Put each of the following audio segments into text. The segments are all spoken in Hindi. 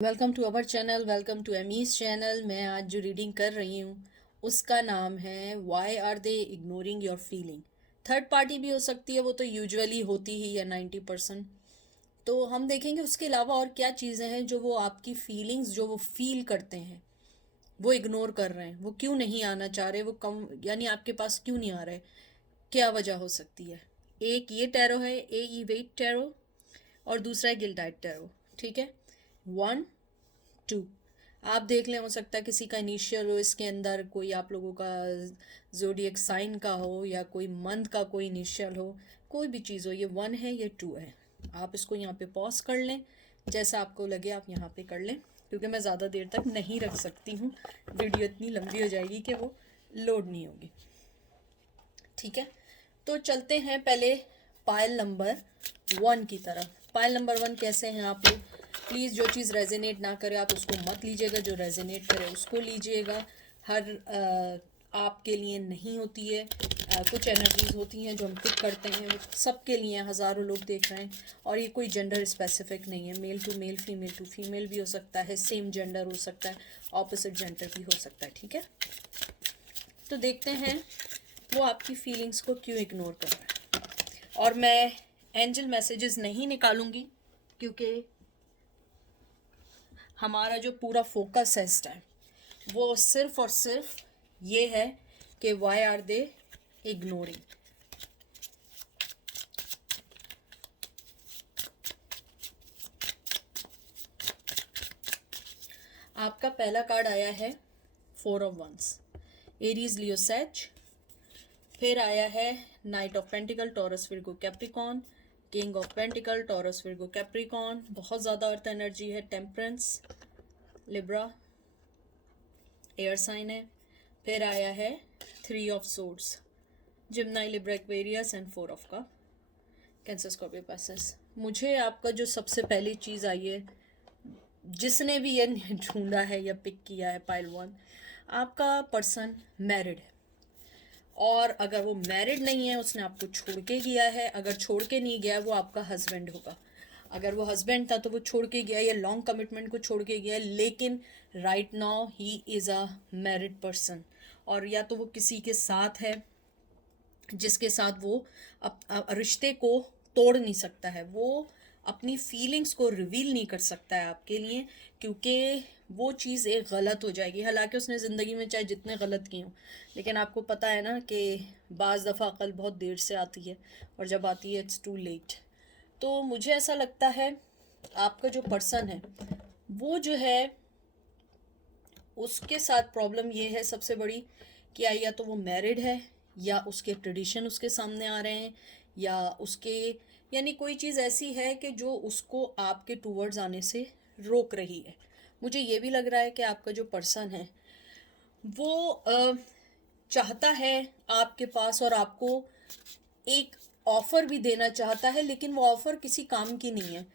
Welcome to our channel, welcome to Amy's channel. मैं आज जो रीडिंग कर रही हूँ उसका नाम है why are they ignoring your feeling. Third party भी हो सकती है, वो तो यूजुअली होती ही है 90%। तो हम देखेंगे उसके अलावा और क्या चीज़ें हैं जो वो आपकी फीलिंग्स जो वो फील करते हैं वो इग्नोर कर रहे हैं, वो क्यों नहीं आना चाह रहे, वो कम यानी आपके पास क्यों नहीं आ रहे, क्या वजह हो सकती है। एक ये टैरो है, ए ई वेट टैरो, और दूसरा है गिल्डाइट टैरो। ठीक है, 1 2 आप देख लें। हो सकता है किसी का इनिशियल हो इसके अंदर, कोई आप लोगों का जोडियक साइन का हो या कोई मंथ का कोई इनिशियल हो, कोई भी चीज़ हो। ये 1 है, ये 2 है। आप इसको यहाँ पे पॉज कर लें, जैसा आपको लगे आप यहाँ पे कर लें, क्योंकि मैं ज़्यादा देर तक नहीं रख सकती हूँ, वीडियो इतनी लंबी हो जाएगी कि वो लोड नहीं होगी। ठीक है, तो चलते हैं पहले पायल नंबर 1 की तरफ। पायल नंबर 1 कैसे हैं आप लोग? प्लीज़ जो चीज़ रेजोनेट ना करे आप उसको मत लीजिएगा, जो रेजोनेट करे उसको लीजिएगा। हर आपके लिए नहीं होती है। कुछ एनर्जीज होती हैं जो हम पिक करते हैं, वो सबके लिए हज़ारों लोग देख रहे हैं। और ये कोई जेंडर स्पेसिफिक नहीं है, male to male, female to female भी हो सकता है, सेम जेंडर हो सकता है, ऑपोजिट जेंडर भी हो सकता है। ठीक है, तो देखते हैं वो आपकी फीलिंग्स को क्यों इग्नोर कर रहा है। और मैं एंजल मैसेजेस नहीं निकालूंगी, क्योंकि हमारा जो पूरा फोकस है इस टाइम वो सिर्फ और सिर्फ ये है कि वाई आर दे इग्नोरिंग। आपका पहला कार्ड आया है 4 of wands, Aries Leo Sag. फिर आया है knight of pentacles, Taurus Virgo Capricorn. King of pentacles, Taurus Virgo Capricorn, बहुत ज़्यादा अर्थ एनर्जी है। टेम्परेंस, लिब्रा, एयर साइन है। फिर आया है 3 of swords, Gemini, Libra, Aquarius and 4 of cup, Cancer, Scorpio, Pisces. मुझे आपका जो सबसे पहली चीज़ आई है, जिसने भी ये ढूंढा है या पिक किया है पाइल 1, आपका पर्सन मैरिड है। और अगर वो मैरिड नहीं है, उसने आपको छोड़ के गया है। अगर छोड़ के नहीं गया वो आपका हस्बैंड होगा। अगर वो हस्बैंड था तो वो छोड़ के गया, या लॉन्ग कमिटमेंट को छोड़ के गया, लेकिन right now he is a married person. और या तो वो किसी के साथ है जिसके साथ वो रिश्ते को तोड़ नहीं सकता है, वो अपनी फीलिंग्स को रिवील नहीं कर सकता है आपके लिए, क्योंकि वो चीज़ एक गलत हो जाएगी। हालांकि उसने ज़िंदगी में चाहे जितने गलत किए हों, लेकिन आपको पता है ना कि बाज़ दफ़ा अकल बहुत देर से आती है, और जब आती है इट्स टू लेट। तो मुझे ऐसा लगता है आपका जो पर्सन है वो जो है, उसके साथ प्रॉब्लम ये है सबसे बड़ी कि या तो वो मैरिड है, या उसके ट्रेडिशन उसके सामने आ रहे हैं, या उसके यानी कोई चीज़ ऐसी है कि जो उसको आपके टूवर्ड्स आने से रोक रही है। मुझे ये भी लग रहा है कि आपका जो पर्सन है वो चाहता है आपके पास, और आपको एक ऑफ़र भी देना चाहता है, लेकिन वो ऑफ़र किसी काम की नहीं है।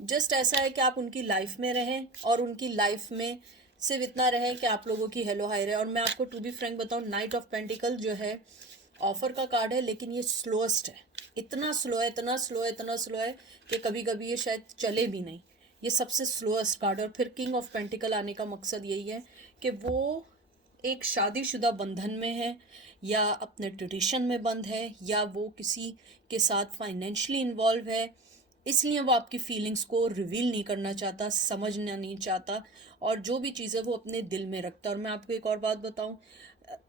जस्ट ऐसा है कि आप उनकी लाइफ में रहें, और उनकी लाइफ में सिर्फ इतना रहें कि आप लोगों की हेलो हाय रहे। और मैं आपको टू बी फ्रैंक बताऊं, नाइट ऑफ पेंटिकल जो है ऑफ़र का कार्ड है, लेकिन ये स्लोएस्ट है। इतना स्लो है, इतना स्लो है, इतना स्लो है कि कभी कभी ये शायद चले भी नहीं। ये सबसे स्लोएस्ट कार्ड। और फिर किंग ऑफ पेंटिकल आने का मकसद यही है कि वो एक शादीशुदा बंधन में है, या अपने ट्रेडिशन में बंद है, या वो किसी के साथ फाइनेंशियली इन्वॉल्व है, इसलिए वो आपकी फीलिंग्स को रिवील नहीं करना चाहता, समझना नहीं चाहता, और जो भी चीज़ है वो अपने दिल में रखता है। और मैं आपको एक और बात बताऊं,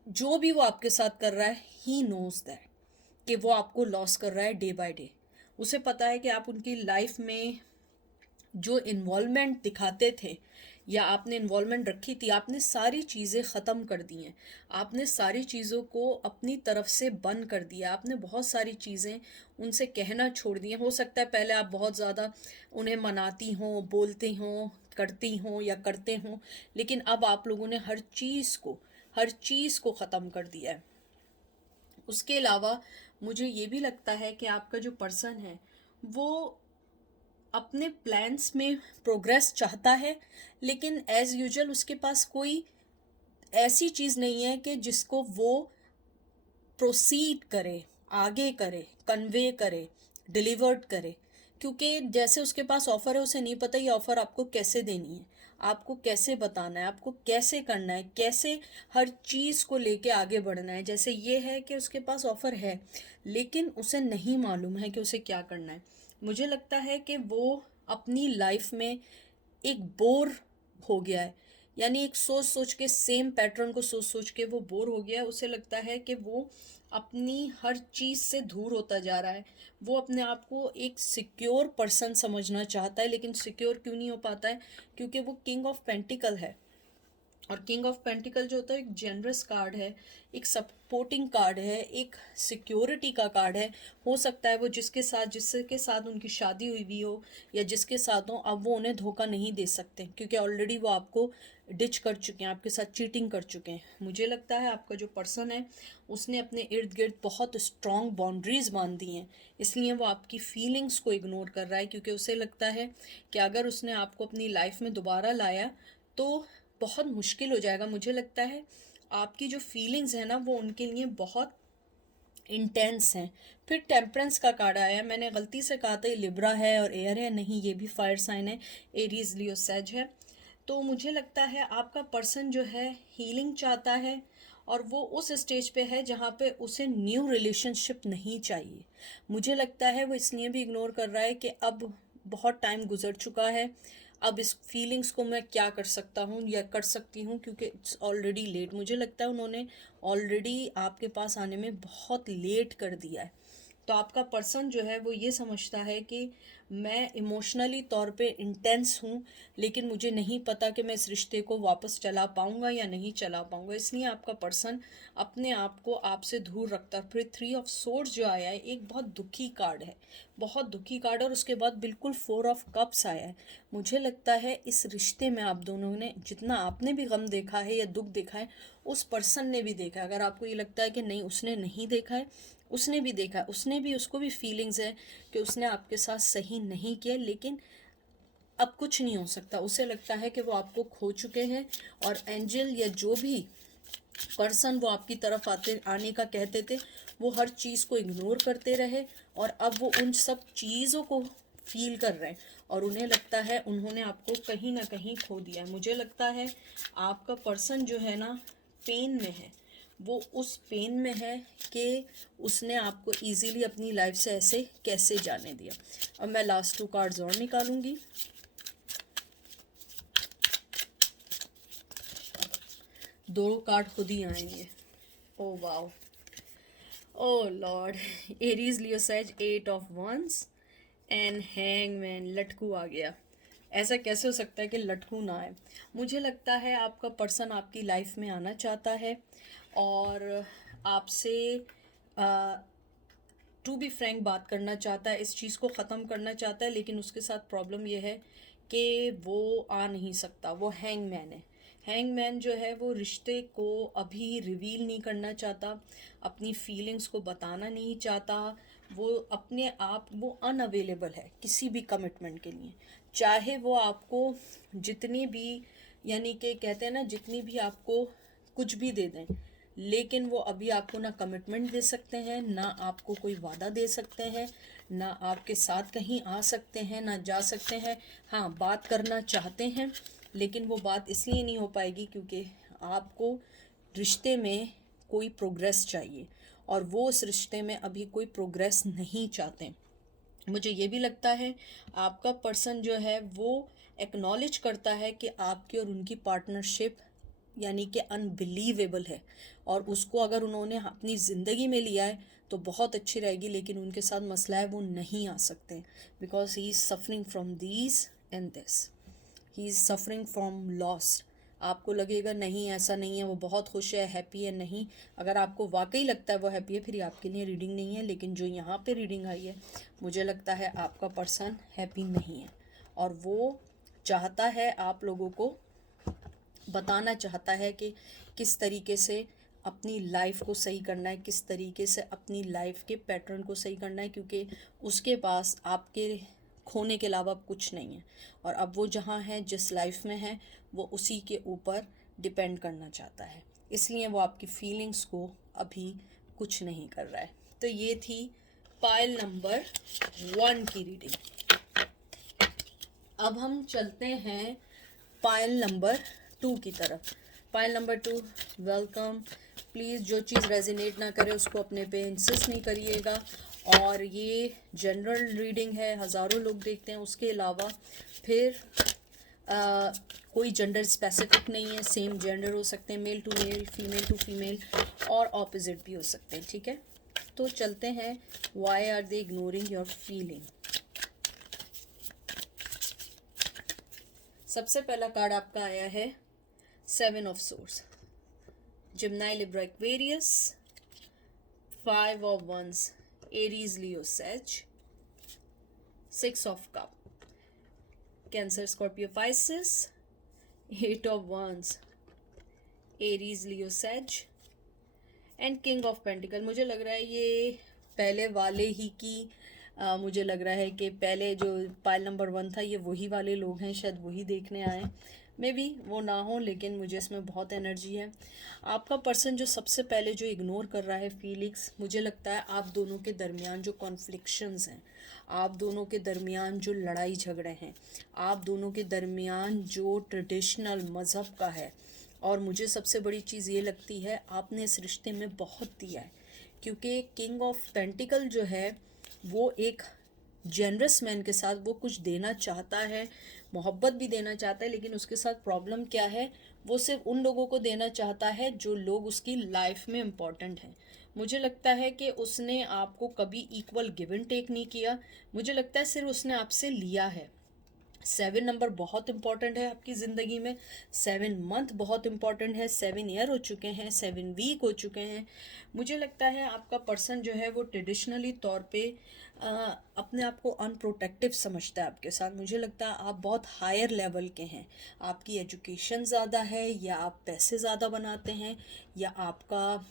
जो भी वो आपके साथ कर रहा है, ही नोज दैट कि वो आपको लॉस कर रहा है डे बाय डे। उसे पता है कि आप उनकी लाइफ में जो इन्वॉल्वमेंट दिखाते थे, या आपने इन्वॉल्वमेंट रखी थी, आपने सारी चीज़ें ख़त्म कर दी हैं। आपने सारी चीज़ों को अपनी तरफ से बंद कर दिया। आपने बहुत सारी चीज़ें उनसे कहना छोड़ दी हैं। हो सकता है पहले आप बहुत ज़्यादा उन्हें मनाती हों, बोलती हों, करती हों या करते हों, लेकिन अब आप लोगों ने हर चीज़ को ख़त्म कर दिया है। उसके अलावा मुझे ये भी लगता है कि आपका जो पर्सन है वो अपने प्लान्स में प्रोग्रेस चाहता है, लेकिन एज यूजुअल उसके पास कोई ऐसी चीज़ नहीं है कि जिसको वो प्रोसीड करे, आगे करे, कन्वे करे, डिलीवर्ड करे। क्योंकि जैसे उसके पास ऑफ़र है, उसे नहीं पता ये ऑफ़र आपको कैसे देनी है। आपको कैसे बताना है, आपको कैसे करना है, कैसे हर चीज़ को लेके आगे बढ़ना है। जैसे ये है कि उसके पास ऑफ़र है, लेकिन उसे नहीं मालूम है कि उसे क्या करना है। मुझे लगता है कि वो अपनी लाइफ में एक बोर हो गया है, यानी एक सोच सोच के, सेम पैटर्न को सोच सोच के वो बोर हो गया है। उसे लगता है कि वो अपनी हर चीज़ से दूर होता जा रहा है। वो अपने आप को एक सिक्योर पर्सन समझना चाहता है, लेकिन सिक्योर क्यों नहीं हो पाता है? क्योंकि वो किंग ऑफ पेंटिकल है, और किंग ऑफ पेंटिकल जो होता है एक जेनरस कार्ड है, एक सपोर्टिंग कार्ड है, एक सिक्योरिटी का कार्ड है। हो सकता है वो जिसके साथ उनकी शादी हुई भी हो, या जिसके साथ हो, अब वो उन्हें धोखा नहीं दे सकते, क्योंकि ऑलरेडी वो आपको डिच कर चुके हैं, आपके साथ चीटिंग कर चुके हैं। मुझे लगता है आपका जो पर्सन है उसने अपने इर्द गिर्द बहुत स्ट्रॉन्ग बाउंड्रीज बांध दी हैं, इसलिए वो आपकी फीलिंग्स को इग्नोर कर रहा है, क्योंकि उसे लगता है कि अगर उसने आपको अपनी लाइफ में दोबारा लाया तो बहुत मुश्किल हो जाएगा। मुझे लगता है आपकी जो फीलिंग्स है ना वो उनके लिए बहुत इंटेंस हैं। फिर टेम्परेंस का कार्ड आया, मैंने गलती से कहा था ये लिब्रा है और एयर है, नहीं, ये भी फायर साइन है, एरीज लियो सेज है। तो मुझे लगता है आपका पर्सन जो है हीलिंग चाहता है, और वो उस स्टेज पे है जहाँ पे उसे न्यू रिलेशनशिप नहीं चाहिए। मुझे लगता है वो इसलिए भी इग्नोर कर रहा है कि अब बहुत टाइम गुजर चुका है, अब इस फीलिंग्स को मैं क्या कर सकता हूँ या कर सकती हूँ, क्योंकि इट्स ऑलरेडी लेट। मुझे लगता है उन्होंने ऑलरेडी आपके पास आने में बहुत लेट कर दिया है। तो आपका पर्सन जो है वो ये समझता है कि मैं इमोशनली तौर पे इंटेंस हूँ, लेकिन मुझे नहीं पता कि मैं इस रिश्ते को वापस चला पाऊँगा या नहीं चला पाऊँगा, इसलिए आपका पर्सन अपने आप को आपसे दूर रखता है। फिर 3 ऑफ सोर्ड्स जो आया है एक बहुत दुखी कार्ड है, बहुत दुखी कार्ड, और उसके बाद बिल्कुल 4 ऑफ कप्स आया है। मुझे लगता है इस रिश्ते में आप दोनों ने, जितना आपने भी गम देखा है या दुख देखा है, उस पर्सन ने भी देखा है। अगर आपको ये लगता है कि नहीं उसने नहीं देखा है, उसने भी देखा है, उसने भी, उसको भी फीलिंग्स है कि उसने आपके साथ सही नहीं किया, लेकिन अब कुछ नहीं हो सकता। उसे लगता है कि वो आपको खो चुके हैं, और एंजल या जो भी पर्सन वो आपकी तरफ आने का कहते थे, वो हर चीज़ को इग्नोर करते रहे, और अब वो उन सब चीज़ों को फील कर रहे हैं, और उन्हें लगता है उन्होंने आपको कहीं ना कहीं खो दिया है। मुझे लगता है आपका पर्सन जो है ना पेन में है, वो उस पेन में है कि उसने आपको इजीली अपनी लाइफ से ऐसे कैसे जाने दिया। अब मैं लास्ट 2 कार्ड्स और निकालूंगी। 2 कार्ड खुद ही आएंगे। Oh wow, oh lord, Aries Leo Sag 8 of wands and hangman, लटकू आ गया। ऐसा कैसे हो सकता है कि लटकू ना आए? मुझे लगता है आपका पर्सन आपकी लाइफ में आना चाहता है, और आपसे टू बी फ्रैंक बात करना चाहता है, इस चीज़ को ख़त्म करना चाहता है, लेकिन उसके साथ प्रॉब्लम यह है कि वो आ नहीं सकता। वो हैंगमैन है। हैंगमैन जो है वो रिश्ते को अभी रिवील नहीं करना चाहता, अपनी फीलिंग्स को बताना नहीं चाहता। वो अपने आप, वो अनअवेलेबल है किसी भी कमिटमेंट के लिए, चाहे वो आपको जितनी भी, यानी कि कहते हैं ना, जितनी भी आपको कुछ भी दे दें, लेकिन वो अभी आपको ना कमिटमेंट दे सकते हैं, ना आपको कोई वादा दे सकते हैं, ना आपके साथ कहीं आ सकते हैं, ना जा सकते हैं। हाँ, बात करना चाहते हैं, लेकिन वो बात इसलिए नहीं हो पाएगी क्योंकि आपको रिश्ते में कोई प्रोग्रेस चाहिए, और वो उस रिश्ते में अभी कोई प्रोग्रेस नहीं चाहते। मुझे ये भी लगता है आपका पर्सन जो है वो एक्नॉलेज करता है कि आपकी और उनकी पार्टनरशिप यानी कि अनबिलीवेबल है, और उसको अगर उन्होंने अपनी ज़िंदगी में लिया है तो बहुत अच्छी रहेगी, लेकिन उनके साथ मसला है वो नहीं आ सकते, because he is suffering from these and this, he is suffering from loss. आपको लगेगा नहीं ऐसा नहीं है, वो बहुत खुश है, हैप्पी है, नहीं। अगर आपको वाकई लगता है वो हैप्पी है, फिर आपके लिए रीडिंग नहीं है। लेकिन जो यहाँ पे रीडिंग आई है, मुझे लगता है आपका पर्सन हैप्पी नहीं है, और वो चाहता है, आप लोगों को बताना चाहता है कि किस तरीके से अपनी लाइफ को सही करना है, किस तरीके से अपनी लाइफ के पैटर्न को सही करना है, क्योंकि उसके पास आपके खोने के अलावा कुछ नहीं है, और अब वो जहाँ है, जिस लाइफ में है, वो उसी के ऊपर डिपेंड करना चाहता है, इसलिए वो आपकी फीलिंग्स को अभी कुछ नहीं कर रहा है। तो ये थी पाइल नंबर 1 की रीडिंग। अब हम चलते हैं पाइल नंबर 2 की तरफ। Pile number 2, welcome. प्लीज़ जो चीज़ रेजिनेट ना करे उसको अपने पे इंसिस्ट नहीं करिएगा। और ये जनरल रीडिंग है, हज़ारों लोग देखते हैं। उसके अलावा फिर कोई जेंडर स्पेसिफिक नहीं है, सेम जेंडर हो सकते हैं, male to male, female to female, और ऑपोजिट भी हो सकते हैं, ठीक है। तो चलते हैं, why are they ignoring your feeling. सबसे पहला कार्ड आपका आया है 7 of swords, Gemini, Libra, Aquarius, 5 of wands, Aries, Leo, Sag, 6 of cup, Cancer, Scorpio, Pisces, 8 of wands, Aries, Leo, Sag, and king of pentacles. मुझे लग रहा है ये पहले वाले ही की मुझे लग रहा है कि पहले जो पाइल नंबर 1 था ये वही वाले लोग हैं, शायद वही देखने आए। मे बी वो ना हो, लेकिन मुझे इसमें बहुत एनर्जी है। आपका पर्सन जो सबसे पहले जो इग्नोर कर रहा है फीलिंग्स, मुझे लगता है आप दोनों के दरमियान जो कॉन्फ्लिक्शंस हैं, आप दोनों के दरमियान जो लड़ाई झगड़े हैं, आप दोनों के दरमियान जो ट्रेडिशनल मज़हब का है, और मुझे सबसे बड़ी चीज़ ये लगती है आपने इस रिश्ते में बहुत दिया है। क्योंकि किंग ऑफ पेंटिकल जो है वो एक जेनरस मैन के साथ वो कुछ देना चाहता है, मोहब्बत भी देना चाहता है, लेकिन उसके साथ प्रॉब्लम क्या है, वो सिर्फ उन लोगों को देना चाहता है जो लोग उसकी लाइफ में इम्पॉर्टेंट हैं। मुझे लगता है कि उसने आपको कभी इक्वल गिव एंड टेक नहीं किया, मुझे लगता है सिर्फ उसने आपसे लिया है। 7 नंबर बहुत इंपॉर्टेंट है आपकी ज़िंदगी में, 7 मंथ बहुत इंपॉर्टेंट है, 7 ईयर हो चुके हैं, 7 वीक हो चुके हैं। मुझे लगता है आपका पर्सन जो है वो ट्रेडिशनली तौर पे अपने आप को अनप्रोटेक्टिव समझता है आपके साथ। मुझे लगता है आप बहुत हायर लेवल के हैं, आपकी एजुकेशन ज़्यादा है, या आप पैसे ज़्यादा बनाते हैं, या आपका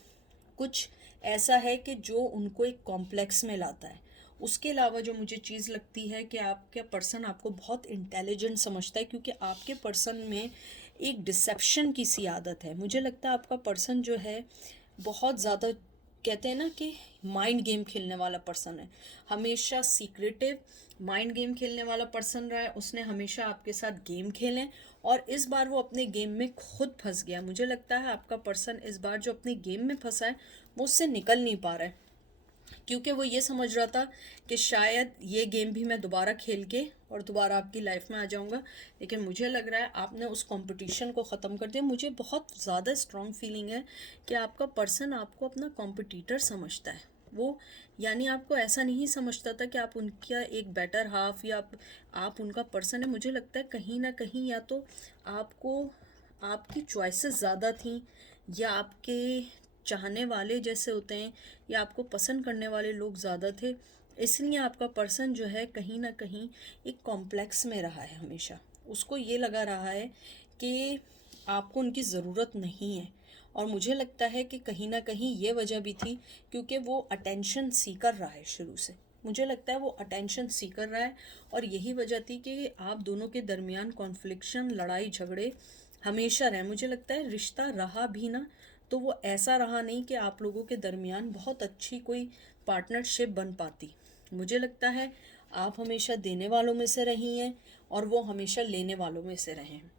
कुछ ऐसा है कि जो उनको एक कॉम्प्लेक्स में लाता है। उसके अलावा जो मुझे चीज़ लगती है कि आपका पर्सन आपको बहुत इंटेलिजेंट समझता है, क्योंकि आपके पर्सन में एक डिसेप्शन की सी आदत है। मुझे लगता है आपका पर्सन जो है बहुत ज़्यादा, कहते हैं ना कि माइंड गेम खेलने वाला पर्सन है, हमेशा सीक्रेटिव माइंड गेम खेलने वाला पर्सन रहा है। उसने हमेशा आपके साथ गेम खेले, और इस बार वो अपने गेम में खुद फंस गया। मुझे लगता है आपका पर्सन इस बार जो अपने गेम में फंसा है वो उससे निकल नहीं पा रहा है, क्योंकि वो ये समझ रहा था कि शायद ये गेम भी मैं दोबारा खेल के और दोबारा आपकी लाइफ में आ जाऊंगा, लेकिन मुझे लग रहा है आपने उस कंपटीशन को ख़त्म कर दिया। मुझे बहुत ज़्यादा स्ट्रॉन्ग फीलिंग है कि आपका पर्सन आपको अपना कॉम्पिटिटर समझता है। वो यानी आपको ऐसा नहीं समझता था कि आप उनका एक बेटर हाफ या आप उनका पर्सन है। मुझे लगता है कहीं ना कहीं या तो आपको आपकी चॉइसेस ज़्यादा थी, या आपके चाहने वाले जैसे होते हैं, या आपको पसंद करने वाले लोग ज़्यादा थे, इसलिए आपका पर्सन जो है कहीं ना कहीं एक कॉम्प्लेक्स में रहा है हमेशा। उसको ये लगा रहा है कि आपको उनकी ज़रूरत नहीं है, और मुझे लगता है कि कहीं ना कहीं ये वजह भी थी क्योंकि वो अटेंशन सीकर रहा है शुरू से। मुझे लगता है वो अटेंशन सीकर रहा है, और यही वजह थी कि आप दोनों के दरमियान कॉन्फ्लिक्शन, लड़ाई झगड़े हमेशा रहे। मुझे लगता है रिश्ता रहा भी ना तो वो ऐसा रहा नहीं कि आप लोगों के दरमियान बहुत अच्छी कोई पार्टनरशिप बन पाती। मुझे लगता है आप हमेशा देने वालों में से रही हैं, और वो हमेशा लेने वालों में से रहे हैं।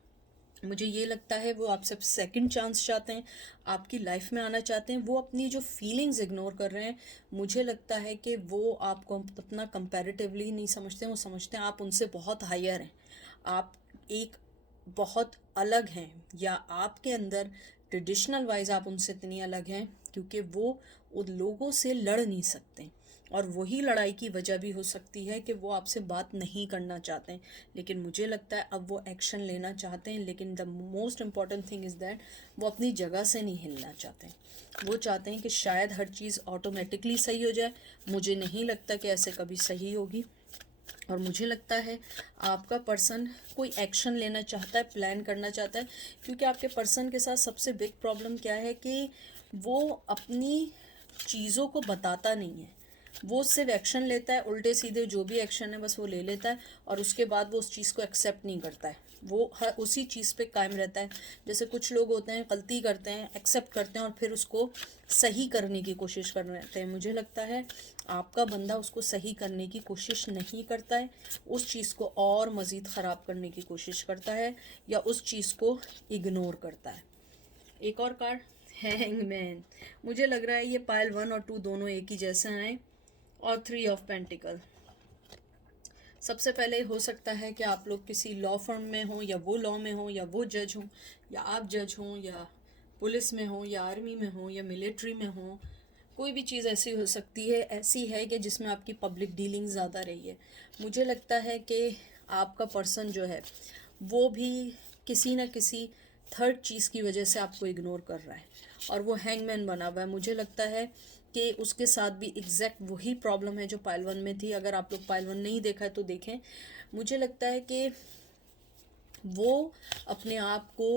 मुझे ये लगता है वो आपसे सेकंड चांस चाहते हैं, आपकी लाइफ में आना चाहते हैं। वो अपनी जो फीलिंग्स इग्नोर कर रहे हैं। मुझे लगता है कि वो आपको अपना कंपैरेटिवली नहीं समझते, वो समझते हैं आप उनसे बहुत हायर हैं, आप एक बहुत अलग हैं, या आपके अंदर ट्रेडिशनल वाइज आप उनसे इतनी अलग हैं क्योंकि वो उन लोगों से लड़ नहीं सकते। और वही लड़ाई की वजह भी हो सकती है कि वो आपसे बात नहीं करना चाहते हैं, लेकिन मुझे लगता है अब वो एक्शन लेना चाहते हैं। लेकिन the most important thing is that वो अपनी जगह से नहीं हिलना चाहते हैं। वो चाहते हैं कि शायद हर चीज़ ऑटोमेटिकली सही हो जाए। मुझे नहीं लगता कि ऐसे कभी सही होगी, और मुझे लगता है आपका पर्सन कोई एक्शन लेना चाहता है, प्लान करना चाहता है, क्योंकि आपके पर्सन के साथ सबसे बिग प्रॉब्लम क्या है कि वो अपनी चीज़ों को बताता नहीं है। वो सिर्फ एक्शन लेता है, उल्टे सीधे जो भी एक्शन है बस वो ले लेता है, और उसके बाद वो उस चीज़ को एक्सेप्ट नहीं करता है। वो हर उसी चीज़ पे कायम रहता है। जैसे कुछ लोग होते हैं गलती करते हैं, एक्सेप्ट करते हैं और फिर उसको सही करने की कोशिश कर रहे हैं। मुझे लगता है आपका बंदा उसको सही करने की कोशिश नहीं करता है, उस चीज़ को और मज़ीद ख़राब करने की कोशिश करता है या उस चीज़ को इग्नोर करता है। एक और कार्ड, हैंगमैन। मुझे लग रहा है ये पाइल 1 और 2 दोनों एक ही जैसे हैं। और 3 ऑफ पेंटिकल। सबसे पहले हो सकता है कि आप लोग किसी लॉ फर्म में हो, या वो लॉ में हो, या वो जज हो, या आप जज हो, या पुलिस में हो, या आर्मी में हो, या मिलिट्री में हो। कोई भी चीज़ ऐसी हो सकती है, ऐसी है कि जिसमें आपकी पब्लिक डीलिंग ज़्यादा रही है। मुझे लगता है कि आपका पर्सन जो है वो भी किसी न किसी थर्ड चीज़ की वजह से आपको इग्नोर कर रहा है और वो हैंगमैन बना हुआ है। मुझे लगता है कि उसके साथ भी एग्जैक्ट वही प्रॉब्लम है जो पाइल 1 में थी। अगर आप लोग पाइल 1 नहीं देखा है तो देखें। मुझे लगता है कि वो अपने आप को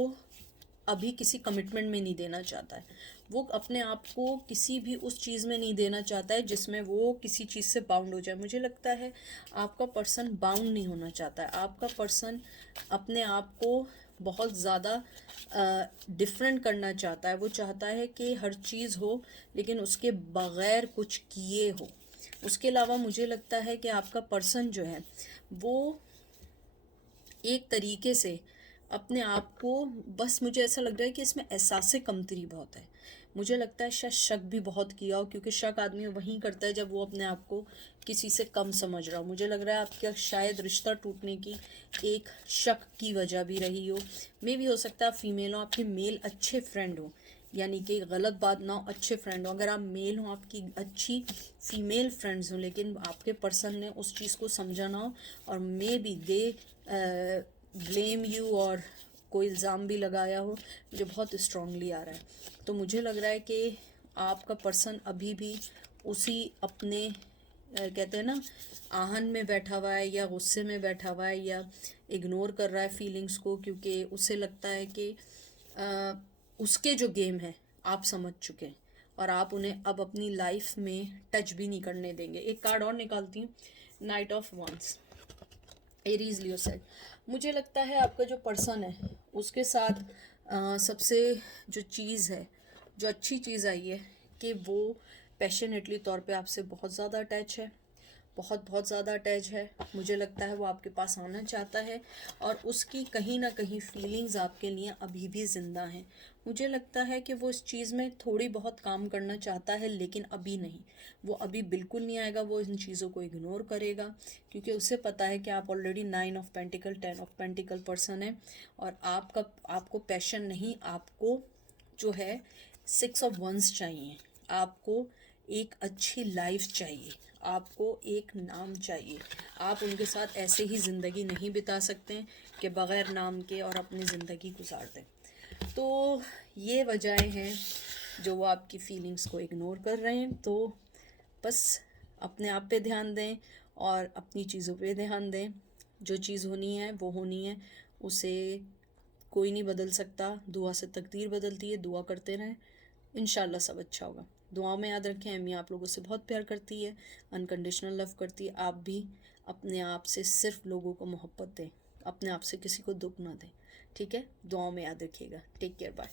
अभी किसी कमिटमेंट में नहीं देना चाहता है। वो अपने आप को किसी भी उस चीज़ में नहीं देना चाहता है जिसमें वो किसी चीज़ से बाउंड हो जाए। मुझे लगता है आपका पर्सन बाउंड नहीं होना चाहता है। आपका पर्सन अपने आप को बहुत ज़्यादा डिफरेंट करना चाहता है। वो चाहता है कि हर चीज़ हो लेकिन उसके बग़ैर कुछ किए हो। उसके अलावा मुझे लगता है कि आपका पर्सन जो है वो एक तरीके से अपने आप को, बस मुझे ऐसा लग रहा है कि इसमें एहसास कमतरी बहुत है। मुझे लगता है शायद शक भी बहुत किया हो, क्योंकि शक आदमी वहीं करता है जब वो अपने आप को किसी से कम समझ रहा हो। मुझे लग रहा है आपका शायद रिश्ता टूटने की एक शक की वजह भी रही हो। मे भी हो सकता है आप फीमेल हो, आपके मेल अच्छे फ्रेंड हो, यानी कि गलत बात ना हो, अच्छे फ्रेंड हो। अगर आप मेल हो, आपकी अच्छी फीमेल फ्रेंड्स हो, लेकिन आपके पर्सन ने उस चीज़ को समझा ना हो और may be they blame you और कोई इल्ज़ाम भी लगाया हो, जो बहुत स्ट्रांगली आ रहा है। तो मुझे लग रहा है कि आपका पर्सन अभी भी उसी अपने कहते हैं ना आहन में बैठा हुआ है, या गुस्से में बैठा हुआ है, या इग्नोर कर रहा है फीलिंग्स को, क्योंकि उसे लगता है कि उसके जो गेम है आप समझ चुके हैं और आप उन्हें अब अपनी लाइफ में टच भी नहीं करने देंगे। एक कार्ड और निकालती हूँ, knight of wands, Aries Leo set. मुझे लगता है आपका जो पर्सन है उसके साथ सबसे जो चीज़ है, जो अच्छी चीज़ आई है कि वो पैशनेटली तौर पे आपसे बहुत ज़्यादा अटैच है, बहुत बहुत ज़्यादा अटैच है। मुझे लगता है वो आपके पास आना चाहता है और उसकी कहीं ना कहीं फीलिंग्स आपके लिए अभी भी ज़िंदा हैं। मुझे लगता है कि वो इस चीज़ में थोड़ी बहुत काम करना चाहता है, लेकिन अभी नहीं, वो अभी बिल्कुल नहीं आएगा। वो इन चीज़ों को इग्नोर करेगा क्योंकि उसे पता है कि आप already 9 of pentacle 10 of pentacle person है और आपको पैशन नहीं, आपको जो है 6 ऑफ वंस चाहिए। आपको एक अच्छी लाइफ चाहिए, आपको एक नाम चाहिए। आप उनके साथ ऐसे ही ज़िंदगी नहीं बिता सकते कि बग़ैर नाम के और अपनी ज़िंदगी गुजार दें। तो ये वजहें हैं जो वो आपकी फीलिंग्स को इग्नोर कर रहे हैं। तो बस अपने आप पे ध्यान दें और अपनी चीज़ों पे ध्यान दें। जो चीज़ होनी है वो होनी है, उसे कोई नहीं बदल सकता। दुआ से तकदीर बदलती है, दुआ करते रहें, इंशाल्लाह सब अच्छा होगा। दुआ में याद रखें, अम्मी आप लोगों से बहुत प्यार करती है, अनकंडीशनल लव करती है। आप भी अपने आप से सिर्फ लोगों को मोहब्बत दें, अपने आप से किसी को दुख ना दें, ठीक है। दुआओं में याद रखिएगा। Take care, bye.